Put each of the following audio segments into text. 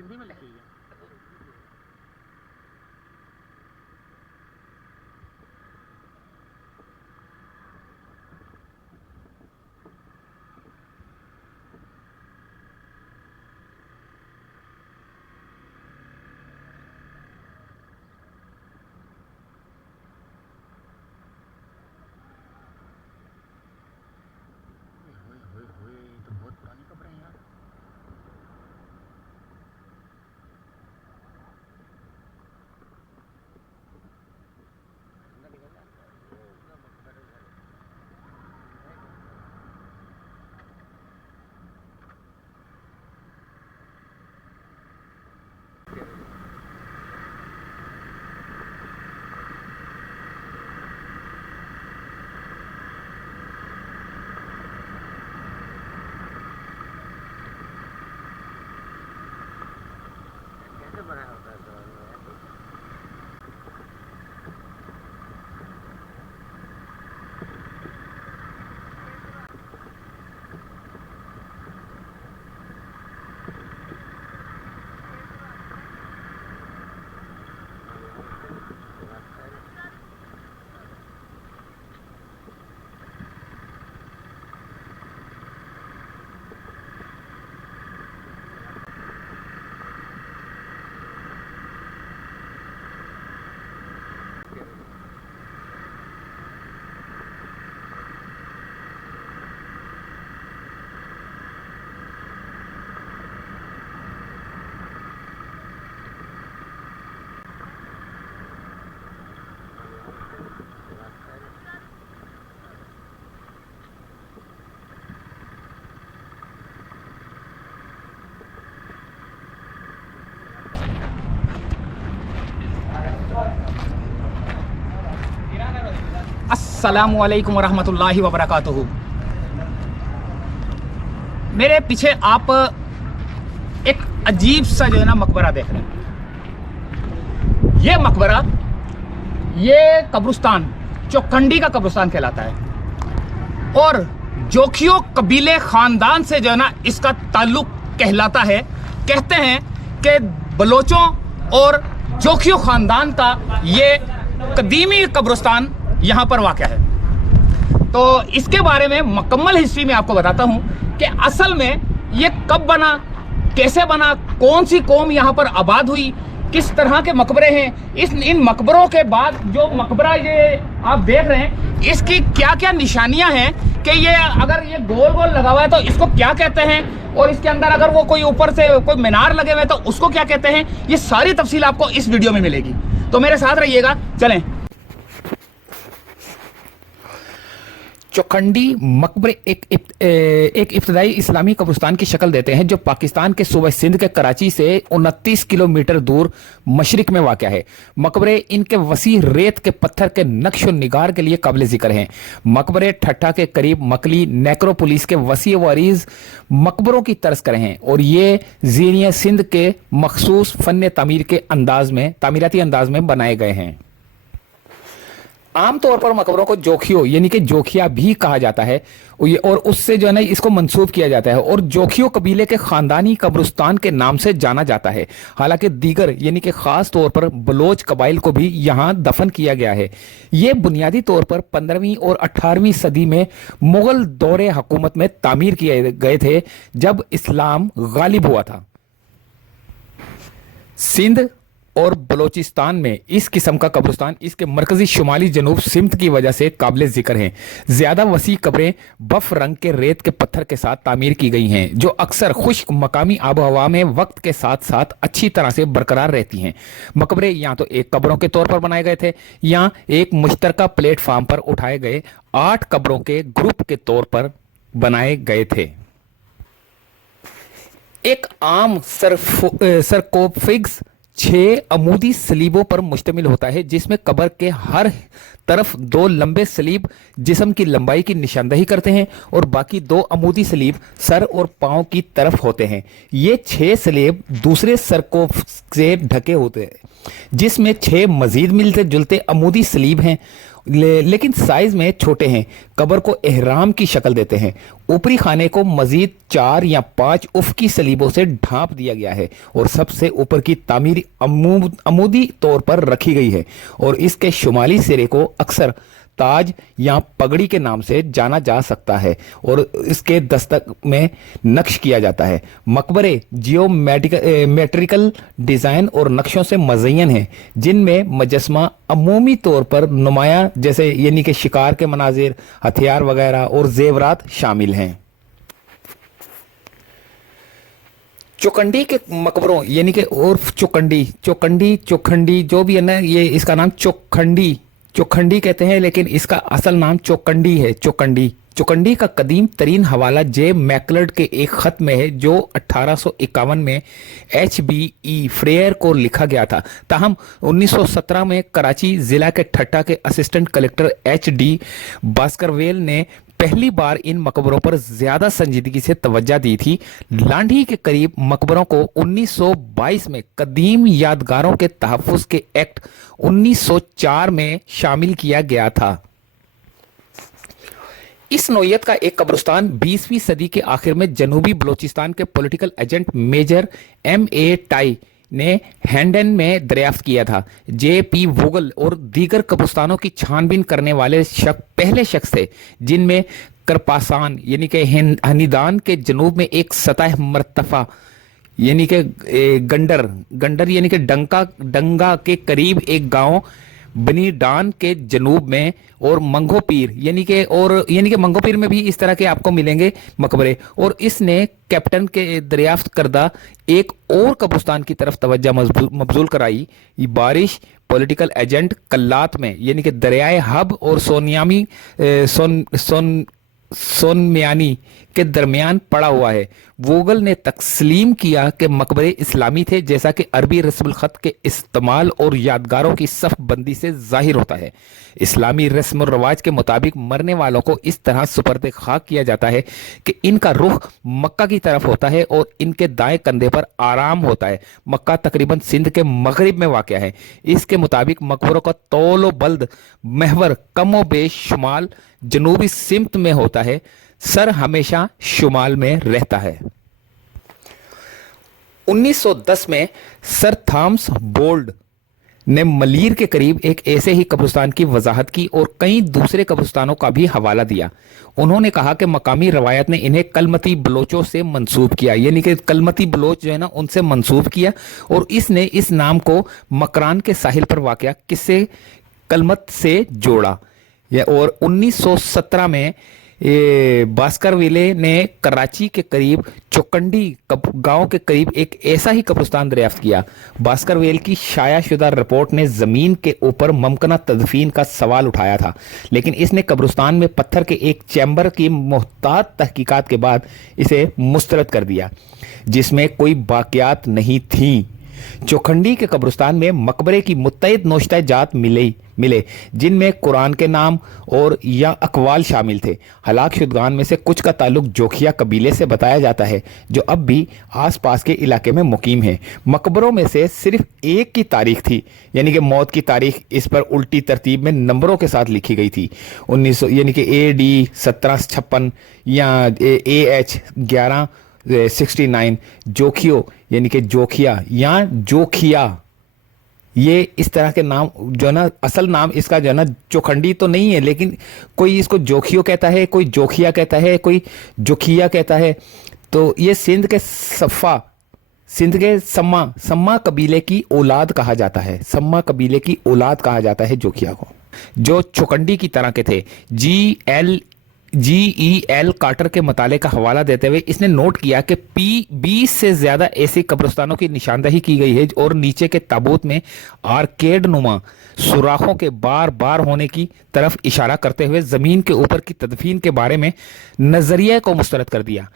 सिंधी में लिखी है। तो बहुत पुरानी खबर है यार। कैसे बनाया होता है अस्सलामुअलैकुम वरहमतुल्लाहि वबरकातुहू। मेरे पीछे आप एक अजीब सा जो है ना मकबरा देख रहे हैं। ये मकबरा, ये कब्रिस्तान चौखंडी का कब्रिस्तान कहलाता है और जोखियों कबीले खानदान से जो है ना इसका ताल्लुक कहलाता है। कहते हैं कि बलोचों और जोखियों खानदान का ये कदीमी कब्रिस्तान यहाँ पर वाक़ है। तो इसके बारे में मुकम्मल हिस्ट्री में आपको बताता हूँ कि असल में ये कब बना, कैसे बना, कौन सी कौम यहाँ पर आबाद हुई, किस तरह के मकबरे हैं। इन मकबरों के बाद जो मकबरा ये आप देख रहे हैं, इसकी क्या क्या निशानियां हैं कि ये अगर ये गोल गोल लगा हुआ है तो इसको क्या कहते हैं, और इसके अंदर अगर वो कोई ऊपर से कोई मीनार लगे हुए हैं तो उसको क्या कहते हैं। ये सारी तफसील आपको इस वीडियो में मिलेगी, तो मेरे साथ रहिएगा। चलें। चौखंडी मकबरे एक इब्तदाई इस्लामी कब्रिस्तान की शक्ल देते हैं जो पाकिस्तान के सूबे सिंध के कराची से 29 किलोमीटर दूर मशरिक में वाक़ है। मकबरे इनके वसी रेत के पत्थर के नक्श और निगार के लिए काबिल जिक्र हैं। मकबरे ठट्ठा के करीब मकली नेक्रोपोलिस के वसी वारीज मकबरों की तर्ज कर हैं और ये ज़ीनिया सिंध के मखसूस फन तामीर के अंदाज में, तामीराती अंदाज में बनाए गए हैं। आमतौर पर मकबरों को जोखियो यानी कि जोखिया भी कहा जाता है और उससे जो है ना इसको मंसूब किया जाता है और जोखियो कबीले के खानदानी कब्रिस्तान के नाम से जाना जाता है। हालांकि दीगर यानी कि खास तौर पर बलोच कबाइल को भी यहाँ दफन किया गया है। ये बुनियादी तौर पर 15वीं और 18वीं सदी में मुगल दौरे हुकूमत में तामीर किए गए थे जब इस्लाम गालिब हुआ था। सिंध और बलोचिस्तान में इस किस्म का कब्रिस्तान इसके मरकजी शुमाली जनूब सिमत की वजह से काबिल जिक्र हैं। ज्यादा वसी कब्रें बफ रंग के रेत के पत्थर के साथ तामीर की गई हैं जो अक्सर खुश्क मकामी आबो हवा में वक्त के साथ साथ अच्छी तरह से बरकरार रहती हैं। मकबरे या तो एक कब्रों के तौर पर बनाए गए थे या एक मुश्तरका प्लेटफार्म पर उठाए गए 8 कब्रों के ग्रुप के तौर पर बनाए गए थे। एक आम सरकोफिग्स 6 अमूदी सलीबों पर मुश्तमिल होता है जिसमें कब्र के हर तरफ 2 लंबे सलीब जिस्म की लंबाई की निशानदही करते हैं और बाकी 2 अमूदी सलीब सर और पांव की तरफ होते हैं। ये 6 सलीब दूसरे सरकोफ से ढके होते हैं जिसमें 6 मजीद मिलते जुलते अमूदी सलीब हैं लेकिन साइज में छोटे हैं। कब्र को एहराम की शक्ल देते हैं। ऊपरी खाने को मजीद 4 या 5 उफ़क़ी सलीबों से ढांप दिया गया है और सबसे ऊपर की तामीर अमूदी तौर पर रखी गई है और इसके शुमाली सिरे को अक्सर ताज या पगड़ी के नाम से जाना जा सकता है और इसके दस्तक में नक्श किया जाता है। मकबरे जियोमेट्रिकल डिज़ाइन और नक्शों से मज़य्यन हैं, जिनमें मुजस्मा अमूमी तौर पर नुमाया जैसे यानी कि शिकार के मनाजिर, हथियार वगैरह और जेवरात शामिल हैं। चौखंडी के मकबरों यानी कि उर्फ चौखंडी जो भी है ना, ये इसका नाम चौखंडी कहते हैं, लेकिन इसका असल नाम चौखंडी है। चौखंडी का कदीम तरीन हवाला जे मैकलड के एक खत में है जो 1851 में HBE फ्रेयर को लिखा गया था। ताहम 1917 में कराची जिला के ठट्टा के असिस्टेंट कलेक्टर HD भास्करवेल ने पहली बार इन मकबरों पर ज्यादा संजीदगी से तवज्जो दी थी। लांढी के करीब मकबरों को 1922 में कदीम यादगारों के तहफ़्फ़ुज़ के एक्ट 1904 में शामिल किया गया था। इस नौयत का एक कब्रिस्तान 20वीं सदी के आखिर में जनूबी बलोचिस्तान के political agent major M.A. Tie ने हैंडन में दरियाफ्त किया था। J.P. वोगल और दीगर कब्रिस्तानों की छानबीन करने वाले पहले शख्स थे, जिनमें करपासान यानी कि हनीदान के जनूब में एक सतह मरतफा यानी कि गंडर यानी कि डंगा के करीब एक गांव बनी डान के जनूब में और मंगोपीर यानी कि मंगोपीर में भी इस तरह के आपको मिलेंगे मकबरे। और इसने कैप्टन के दरियाफ्त करदा एक और कब्रिस्तान की तरफ तवज्जो मबजूल कराई। ये बारिश पॉलिटिकल एजेंट कल्लात में यानी कि दरियाए हब और सोनमियानी के दरमियान पड़ा हुआ है। वोगल ने तस्लीम किया कि मकबरे इस्लामी थे, जैसा कि अरबी रस्मुल खत के इस्तेमाल और यादगारों की सफ बंदी से जाहिर होता है। इस्लामी रस्म और रवाज के मुताबिक मरने वालों को इस तरह सुपर्द खाक किया जाता है कि इनका रुख मक्का की तरफ होता है और इनके दाएं कंधे पर आराम होता है। मक्का तकरीबन सिंध के मगरिब में वाक़ है। इसके मुताबिक मकबरों का तौलो बल्द महवर कमो बेश शुमाल जनूबी सिमत में होता है। सर हमेशा शुमाल में रहता है। 1910 में सर थॉमस बोल्ड ने मलीर के करीब एक ऐसे ही कब्रिस्तान की वजाहत की और कई दूसरे कब्रिस्तानों का भी हवाला दिया। उन्होंने कहा कि मकामी रवायत ने इन्हें कलमती बलोचों से मंसूब किया, यानी कि कलमती बलोच जो है ना उनसे मंसूब किया, और इसने इस नाम को मकरान के साहिल पर वाक़या किस्से कलमत से जोड़ा। और 1917 में भास्करवेले ने कराची के करीब चौखंडी गांव के करीब एक ऐसा ही कब्रिस्तान दरियाफ्त किया। भास्करवेल की शायाशुदा रिपोर्ट ने जमीन के ऊपर मुमकिन तदफीन का सवाल उठाया था, लेकिन इसने कब्रिस्तान में पत्थर के एक चैम्बर की मुहतात तहकीकात के बाद इसे मुस्तरद कर दिया, जिसमें कोई बाकियात नहीं थी। चौखंडी के कब्रिस्तान में मकबरे की मुत्तइद नोश्ता जात मिले जिनमें कुरान के नाम और या अकवाल शामिल थे। हलाक शुदगान में से कुछ का ताल्लुक जोखिया कबीले से बताया जाता है, जो अब भी आसपास के इलाके में मुकीम है। मकबरों में से सिर्फ एक की तारीख थी, यानी कि मौत की तारीख इस पर उल्टी तरतीब में नंबरों के साथ लिखी गई थी। 1900 यानी कि AD 1756 या AH 1169 जोखियो यानी कि जोखिया या जोखिया, ये इस तरह के नाम जो ना असल नाम इसका जो ना चौखंडी तो नहीं है, लेकिन कोई इसको जोखियो कहता है, कोई जोखिया कहता है, कोई जोखिया कहता है। तो ये सिंध के सम्मा कबीले की औलाद कहा जाता है। सम्मा कबीले की औलाद कहा जाता है जोखिया को, जो चौखंडी की तरह के थे। GEL कार्टर के मताले का हवाला देते हुए इसने नोट किया कि 20 से ज्यादा ऐसे कब्रिस्तानों की निशानदही की गई है और नीचे के ताबूत में आर्केड नुमा सुराखों के बार बार होने की तरफ इशारा करते हुए जमीन के ऊपर की तदफीन के बारे में नजरिए को मुस्तरद कर दिया।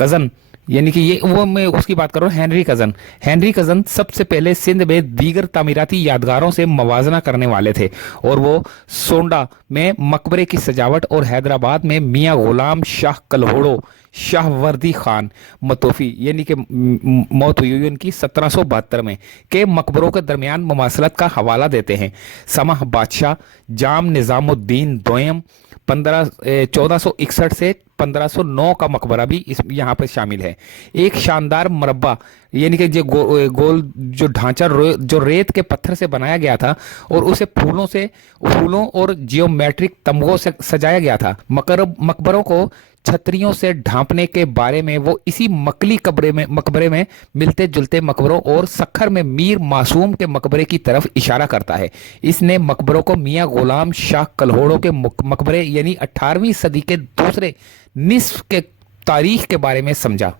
कजन यानी कि ये वो मैं उसकी बात कर रहा हूँ, हेनरी कजन सबसे पहले सिंध में दीगर तामीराती यादगारों से मवाजना करने वाले थे, और वो सोंडा में मकबरे की सजावट और हैदराबाद में मियाँ गुलाम शाह कलहोड़ो शाहवर्दी खान मतोफ़ी यानी कि मौत हुई उनकी 1772 में के मकबरों के दरमियान मुमासलत का हवाला देते हैं। समाह बादशाह जाम निज़ामुद्दीन दोयम 1461 से 1509 का मकबरा भी इस यहाँ पर शामिल है। एक शानदार मरबा यानी कि जो गोल जो ढांचा जो रेत के पत्थर से बनाया गया था और उसे फूलों और जियोमेट्रिक तमगों से सजाया गया था। मकबरों को छतरियों से ढांपने के बारे में वो इसी मकली मकबरे में मिलते जुलते मकबरों और सखर में मीर मासूम के मकबरे की तरफ इशारा करता है। इसने मकबरों को मियाँ गुलाम शाह कल्होड़ों के मकबरे यानी 18वीं सदी के दूसरे निस्फ के तारीख के बारे में समझा।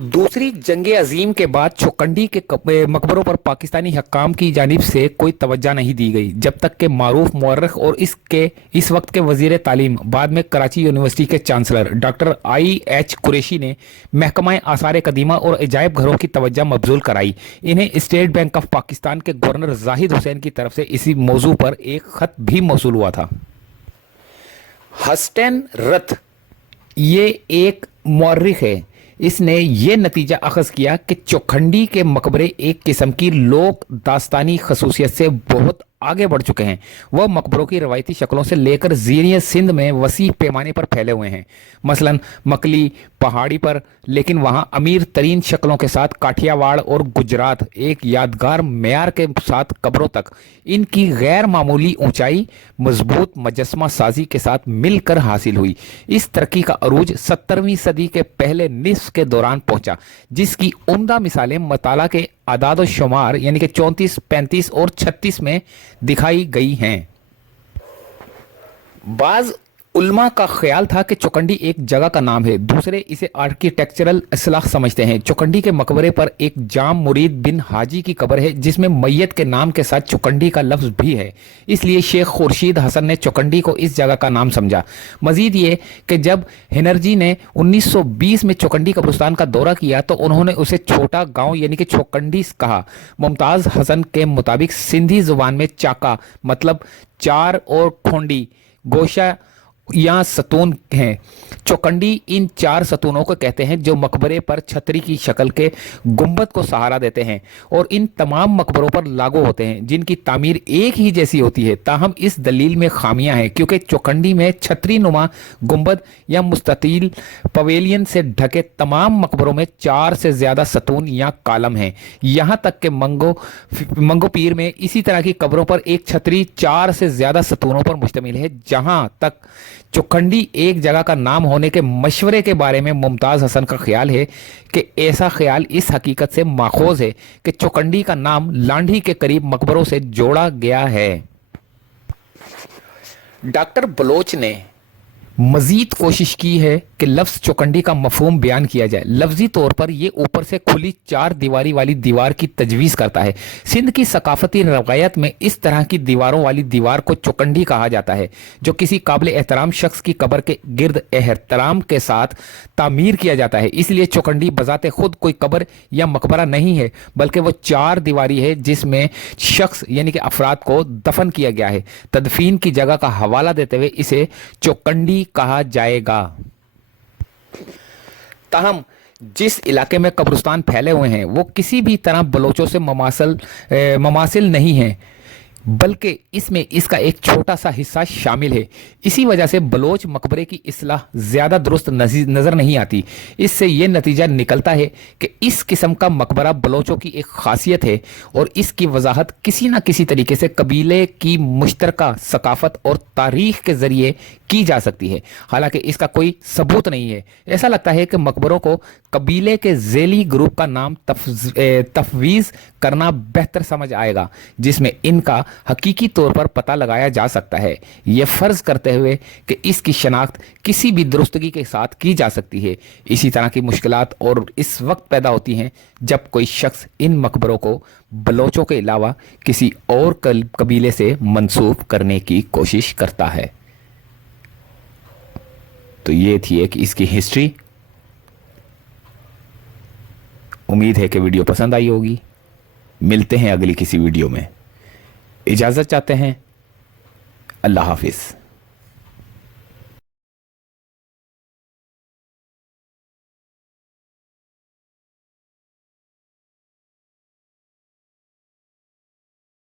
दूसरी जंग अजीम के बाद चौकंडी के मकबरों पर पाकिस्तानी हक्काम की जानिब से कोई तवज्जो नहीं दी गई, जब तक कि मारूफ मुअर्रिख और इस वक्त के वजीर तालीम बाद में कराची यूनिवर्सिटी के चांसलर डॉक्टर I.H. कुरैशी ने महकमा आसार कदीमा और अजायब घरों की तवज्जो मबजूल कराई। इन्हें स्टेट बैंक ऑफ पाकिस्तान के गवर्नर जाहिद हुसैन की तरफ से इसी मौजू पर एक खत भी मौसूल हुआ था। हस्टैन रथ ये एक मुअर्रिख है। इसने ये नतीजा अखज़ किया कि चौखंडी के मकबरे एक किस्म की लोक दास्तानी खसूसियत से बहुत आगे बढ़ चुके हैं। वह मकबरों की रवायती शक्लों से लेकर ज़ीर सिंध में वसी पैमाने पर फैले हुए हैं। मसलन मकली पहाड़ी पर, लेकिन वहाँ अमीर तरीन शक्लों के साथ काठियावाड़ और गुजरात एक यादगार मेयार के साथ कब्रों तक इनकी गैर मामूली ऊंचाई मजबूत मजस्मा साजी के साथ मिलकर हासिल हुई। इस तरक्की का अरूज 17वीं सदी के पहले निस्फ के दौरान पहुंचा, जिसकी उम्दा मिसालें मताला के आदाद व शुमार यानी कि 34, 35 और 36 में दिखाई गई हैं। बाज उल्मा का ख्याल था कि चौकंडी एक जगह का नाम है, दूसरे इसे आर्किटेक्चरल असलाह समझते हैं। चौकंडी के मकबरे पर एक जाम मुरीद बिन हाजी की कब्र है, जिसमें मैयत के नाम के साथ चौकंडी का लफ्ज़ भी है, इसलिए शेख खुर्शीद हसन ने चौकंडी को इस जगह का नाम समझा। मजीद ये कि जब हिनरजी ने 1920 में चौकंडी कब्रिस्तान का दौरा किया तो उन्होंने उसे छोटा गाँव यानी कि चौकंडी कहा। मुमताज़ हसन के मुताबिक सिंधी जुबान में चाका मतलब चार और खोंडी गोशा या सतून हैं। चौकंडी इन चार सतूनों को कहते हैं जो मकबरे पर छतरी की शक्ल के गुंबद को सहारा देते हैं और इन तमाम मकबरों पर लागू होते हैं, जिनकी तामीर एक ही जैसी होती है। ताहम इस दलील में खामियां हैं, क्योंकि चौकंडी में छतरी नुमा गुंबद या मुस्ततील पवेलियन से ढके तमाम मकबरों में 4 से ज्यादा सतून या कालम हैं। यहाँ तक कि मंगो पीर में इसी तरह की कब्रों पर एक छतरी 4 से ज्यादा सतूनों पर मुश्तमिल है। जहाँ तक चौखंडी एक जगह का नाम होने के मशवरे के बारे में मुमताज़ हसन का ख्याल है कि ऐसा ख्याल इस हकीकत से माखूज है कि चौखंडी का नाम लांढी के करीब मकबरों से जोड़ा गया है। डॉक्टर बलोच ने मजीद कोशिश की है कि लफ्ज़ चौकंडी का मफहूम बयान किया जाए। लफ्जी तौर पर यह ऊपर से खुली 4 दीवारी वाली दीवार की तजवीज़ करता है। सिंध की सकाफती रवायत में इस तरह की दीवारों वाली दीवार को चौकंडी कहा जाता है, जो किसी काबिल एहतराम शख्स की कब्र के गिर्द एहतराम के साथ तामीर किया जाता है। इसलिए चौकंडी बजाते खुद कोई कब्र या मकबरा नहीं है, बल्कि वो 4 दीवारी है जिसमें शख्स यानी कि अफराद को दफन किया गया है। तदफीन की जगह का हवाला देते हुए इसे चौकंडी कहा जाएगा। ताहम जिस इलाके में कब्रिस्तान फैले हुए हैं वो किसी भी तरह बलोचों से ममासिल नहीं है, बल्कि इसमें इसका एक छोटा सा हिस्सा शामिल है। इसी वजह से बलोच मकबरे की इस्लाह ज़्यादा दुरुस्त नज़र नहीं आती। इससे यह नतीजा निकलता है कि इस किस्म का मकबरा बलोचों की एक खासियत है और इसकी वजाहत किसी न किसी तरीके से कबीले की मुश्तरका सकाफत और तारीख के ज़रिए की जा सकती है, हालांकि इसका कोई सबूत नहीं है। ऐसा लगता है कि मकबरों को कबीले के ज़ेली ग्रुप का नाम तफवीज़ करना बेहतर समझ आएगा, जिसमें इनका हकीकी तौर पर पता लगाया जा सकता है, यह फ़र्ज करते हुए कि इसकी शनाख्त किसी भी दुरुस्तगी के साथ की जा सकती है। इसी तरह की मुश्किलात और इस वक्त पैदा होती हैं जब कोई शख्स इन मकबरों को बलोचों के अलावा किसी और कबीले से मंसूब करने की कोशिश करता है। तो ये थी एक इसकी हिस्ट्री। उम्मीद है कि वीडियो पसंद आई होगी। मिलते हैं अगली किसी वीडियो में। इजाज़त चाहते हैं। अल्लाह हाफिज़।